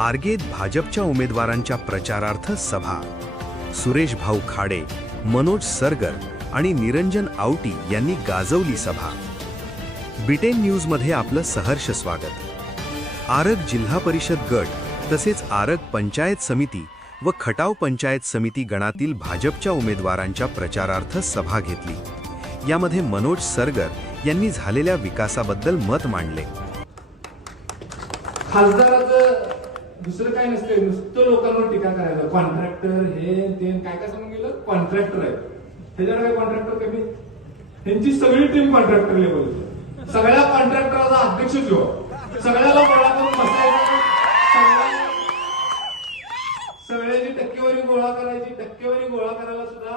आर्गेत भाजपच्या उमेदवारांच्या प्रचारार्थ सभा. सुरेश भाऊ खाडे, मनोज सरगर आणि निरंजन आवटी यांनी गाजवली सभा. बीटेन न्यूजमध्ये आपलं सहर्ष स्वागत. आरग जिल्हा परिषद गट तसेच आरग पंचायत समिती व खटाव पंचायत समिती गणातील भाजपच्या उमेदवारांच्या प्रचारार्थ सभा घेतली. यामध्ये मनोज सरगर यांनी झालेल्या विकासाबद्दल मत मांडले. खासदाराचं दुसरं काय नसतं, नुसतं लोकांवर टीका करायचं. कॉन्ट्रॅक्टर हे ते काय काय सांगून गेलं, कॉन्ट्रॅक्टर आहे. त्याच्यावर काय कॉन्ट्रॅक्टर कमी, त्यांची सगळी टीम कॉन्ट्रॅक्टर लेवल. सगळ्या कॉन्ट्रॅक्टरचा अध्यक्ष जो, सगळ्याला गोळा करून बसायचं, सगळ्याची टक्केवारी गोळा करायची. टक्केवारी गोळा करायला सुद्धा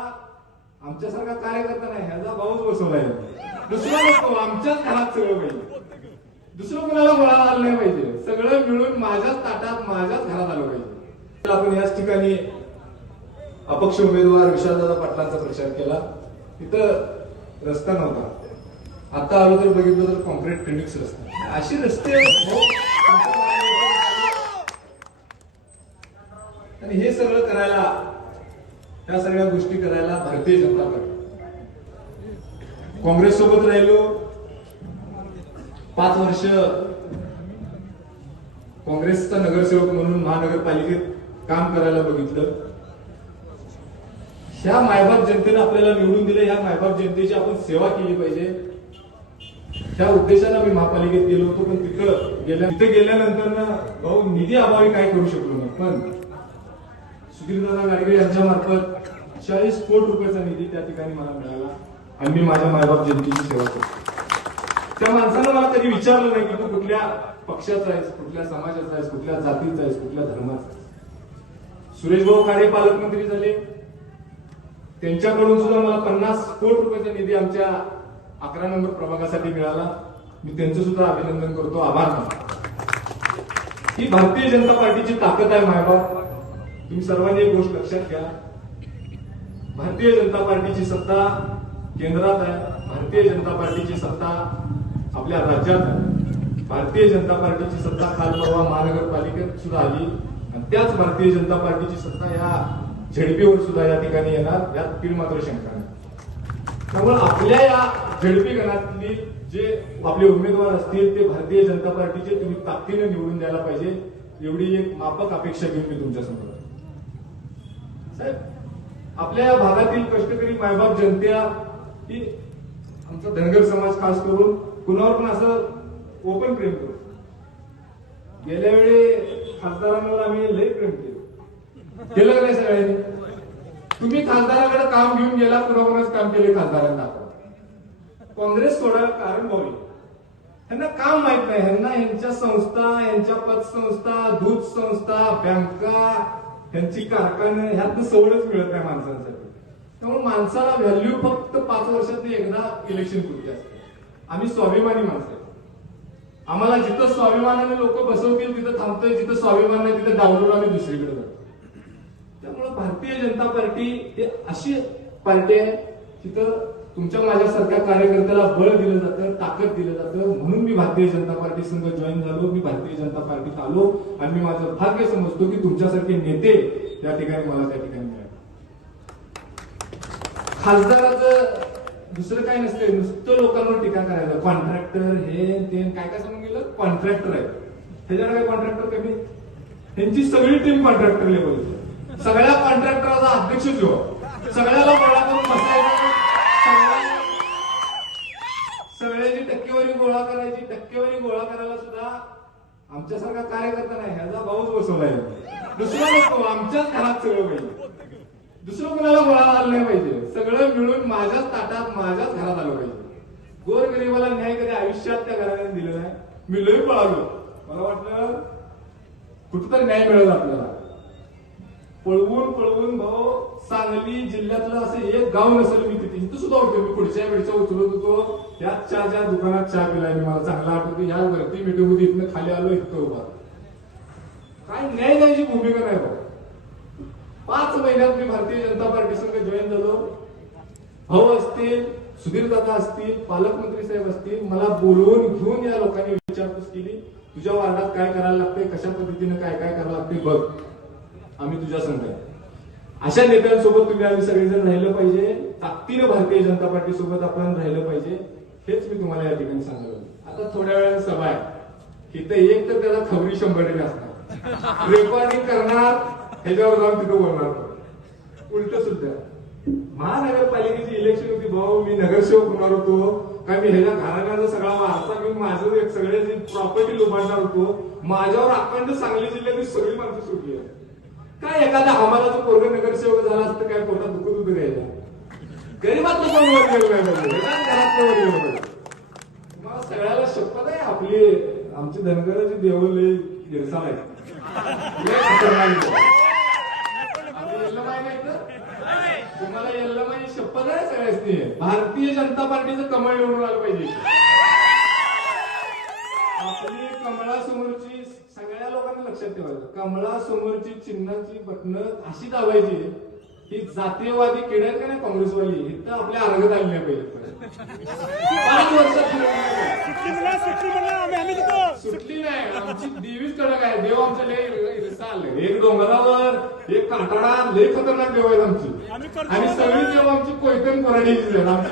आमच्यासारखा कार्यकर्ता नाही, ह्याचा भाऊच बसवलाय. दुसरं नको, आमच्याच घरात सगळं पाहिजे, दुसरं कोणाला गोळा आलं नाही पाहिजे. सगळं मिळून माझ्याच ताटात माझ्याच घरात आलं पाहिजे. आपण याच ठिकाणी अपक्ष उमेदवार विशालदादा पाटलांचा प्रचार केला. तिथं रस्ता नव्हता, आता आलो तर बघितलं तर कॉन्क्रीट ट्रेनिक्स रस्ता. अशी रस्ते आणि हे सगळं करायला, त्या सगळ्या गोष्टी करायला भारतीय जनता पार्टी, काँग्रेस सोबत राहिलो 5 वर्ष. काँग्रेसचा नगरसेवक म्हणून महानगरपालिकेत काम करायला बघितलं. ह्या मायबाप जनतेने आपल्याला निवडून दिले, ह्या मायबाप जनतेची आपण सेवा केली पाहिजे, त्या उद्देशाने मी महापालिकेत गेलो होतो. पण तिथे गेल्यानंतर ना भाऊ निधी अभावी काय करू शकलो नाही. पण सुधीरदादा गाडगे यांच्या मार्फत 40 कोटी रुपयाचा निधी त्या ठिकाणी मला मिळाला आणि मी माझ्या मायबाप जनतेची सेवा करतो. त्या माणसानं मला कधी विचारलं नाही की तू कुठल्या पक्षाचा आहेस, कुठल्या समाजाचा आहेस, कुठल्या जातीचा आहेस, कुठल्या धर्माचा आहेस. सुरेश भाऊ खाडे पालकमंत्री झाले, त्यांच्याकडून सुद्धा मला 50 कोटी रुपयाचा निधी आमच्या 11 नंबर प्रभागासाठी मिळाला. मी त्यांचं सुद्धा अभिनंदन करतो, आभार मानतो. ही भारतीय जनता पार्टीची ताकद आहे. मायबाप, तुम्ही सर्वांनी एक गोष्ट लक्षात घ्या, भारतीय जनता पार्टीची सत्ता केंद्रात आहे, भारतीय जनता पार्टीची सत्ता आपल्या राज्यात आहे, भारतीय जनता पार्टीची सत्ता काल परवा महानगरपालिकेत सुद्धा आली आणि त्याच भारतीय जनता पार्टीची सत्ता या झेडपीवर सुद्धा या ठिकाणी येणार, यात तीळ मात्र शंका नाही. त्यामुळे आपल्या या झेडपी गणातली जे आपले उमेदवार असतील ते भारतीय जनता पार्टीचे तुम्ही ताकदीने निवडून द्यायला पाहिजे, एवढी एक माफक अपेक्षा घेऊन मी तुमच्यासमोर. साहेब, आपल्या या भागातील कष्टकरी मायबाप जनता ही आमचा धनगर समाज खास करून कुणावर पण असं ओपन प्रेम करतो. गेल्या वेळी खासदारांवर आम्ही लय प्रेम केलं का नाही सगळ्यांनी? तुम्ही खासदाराकडे काम घेऊन गेला, कुणावरच काम केले खासदारांना. काँग्रेस सोडायला कारण बोलले, त्यांना काम माहित नाही. ह्यांना यांच्या संस्था, यांच्या पतसंस्था, दूध संस्था, बँका, यांची कारखाने, ह्यातनं सवडच मिळत नाही माणसांसाठी. त्यामुळे माणसाला व्हॅल्यू फक्त 5 वर्षात एकदा इलेक्शन पुरते असते. आम्ही स्वाभिमानी माणसं, आम्हाला जिथं स्वाभिमानाने लोक बसवतील तिथं थांबतोय, जिथं स्वाभिमान नाही तिथं डावलून आम्ही दुसरीकडे जातो. त्यामुळे भारतीय जनता पार्टी ही अशी पार्टी आहे तिथं तुमच्या माझ्यासारख्या कार्यकर्त्याला बळ दिलं जातं, ताकद दिलं जातं. म्हणून मी भारतीय जनता पार्टी संघ जॉईन झालो, मी भारतीय जनता पार्टीत आलो आणि मी माझं भाग्य समजतो की तुमच्यासारखे नेते त्या ठिकाणी मला त्या ठिकाणी मिळाले. खासदाराचं दुसरं काय नसतं, नुसतं लोकांवर टीका करायचं. कॉन्ट्रॅक्टर हे ते काय काय सांगून गेलं, कॉन्ट्रॅक्टर आहे. त्याच्यावर काय कॉन्ट्रॅक्टर कमी, त्यांची सगळी टीम कॉन्ट्रॅक्टर लेवल. सगळ्या कॉन्ट्रॅक्टरचा अध्यक्ष जो, सगळ्याला गोळा करून बसायचं, सगळ्याची टक्केवारी गोळा करायची. टक्केवारी गोळा करायला सुद्धा आमच्यासारखा कार्यकर्ता नाही, ह्याचा भाऊच बसवलाय. दुसरं नको, आमच्याच घरात सगळं पाहिजे, दुसरं कोणाला गोळा आलं नाही पाहिजे. सगळं मिळून माझ्याच ताटात माझ्याच घरात आलं पाहिजे. गोरगरीबाला न्याय कधी आयुष्यात त्या घराने दिलं नाही. मी लई पळालो, मला वाटलं कुठंतरी न्याय मिळेल आपल्याला. पळवून भाऊ सांगली जिल्ह्यातलं असं एक गाव नसेल मी तिथे, इथं सुद्धा होतो. मी पुढच्या वेळचा उचलत होतो, या चहाच्या दुकानात चहा पिलाय मला चांगला आठवतो. या वरती मीटिंग होती, इथनं खाली आलो, इथं उभा. काय न्याय द्यायची भूमिका नाही भाऊ. 5 महिन्यात मी भारतीय जनता पार्टी संघ जॉईन झालो. भाऊ असतील, सुधीरदादा असतील, पालकमंत्री साहेब असतील, मला बोलवून घेऊन या लोकांनी विचारपूस केली. तुझ्या वार्डात काय करायला लागते, कशा पद्धतीने काय काय करायला लागते बघ, आम्ही तुझ्या संघ आहे. अशा नेत्यांसोबत तुम्ही आम्ही सगळेजण राहिलं पाहिजे. ताकदीनं भारतीय जनता पार्टी सोबत आपण राहिलं पाहिजे, हेच मी तुम्हाला या ठिकाणी सांगतो. आता थोड्या वेळाने सभा आहे, इथं एक तर त्याला खबरी 100% असणार, रेकॉर्डिंग करणार, ह्याच्यावर जाऊन तिथं बोलणार. उलट सुद्धा महानगरपालिकेची इलेक्शन होती भाऊ, मी नगरसेवक होणार होतो काय, मी ह्याच्या घराण्याचा सगळा वारसा घेऊन माझं एक सगळ्याची प्रॉपर्टी लुबाडणार होतो. माझ्यावर अखंड सांगली जिल्ह्यातील सगळी माणसं सुटली आहे. काय एखादा आम्हाला पोरग नगरसेवक झाला असतं काय पोटात दुखत होतं घ्यायला, गरीबातलं कोण वर गेलं नाही पाहिजे, घरातलं वर गेलं पाहिजे. तुम्हाला सगळ्याला शपथ आहे, आपली आमची धनगराची देवल गिरसाळ आहे. तुम्हाला यल्लमाई शपथ आहे सगळ्यांनी, भारतीय जनता पार्टीचं कमळ निवडून आलं पाहिजे. आपली कमळासमोरची सगळ्या लोकांना लक्षात ठेवायचं, कमळासमोरची चिन्हाची बटणं अशी दाबायची, ही जातीयवादी किडे का नाही काँग्रेसवाली, इथं आपल्या अर्घात आली नाही पाहिजे. 5 वर्षात सुटली नाही, आमची देवीच कडक आहे. देव आमच्या लय चाल, एक डोंगरावर एक काटाडा, लय खतरनाक देव आहेत आमची, आणि सगळी देव आमची कोयतन कोराडीची आहेत. आमची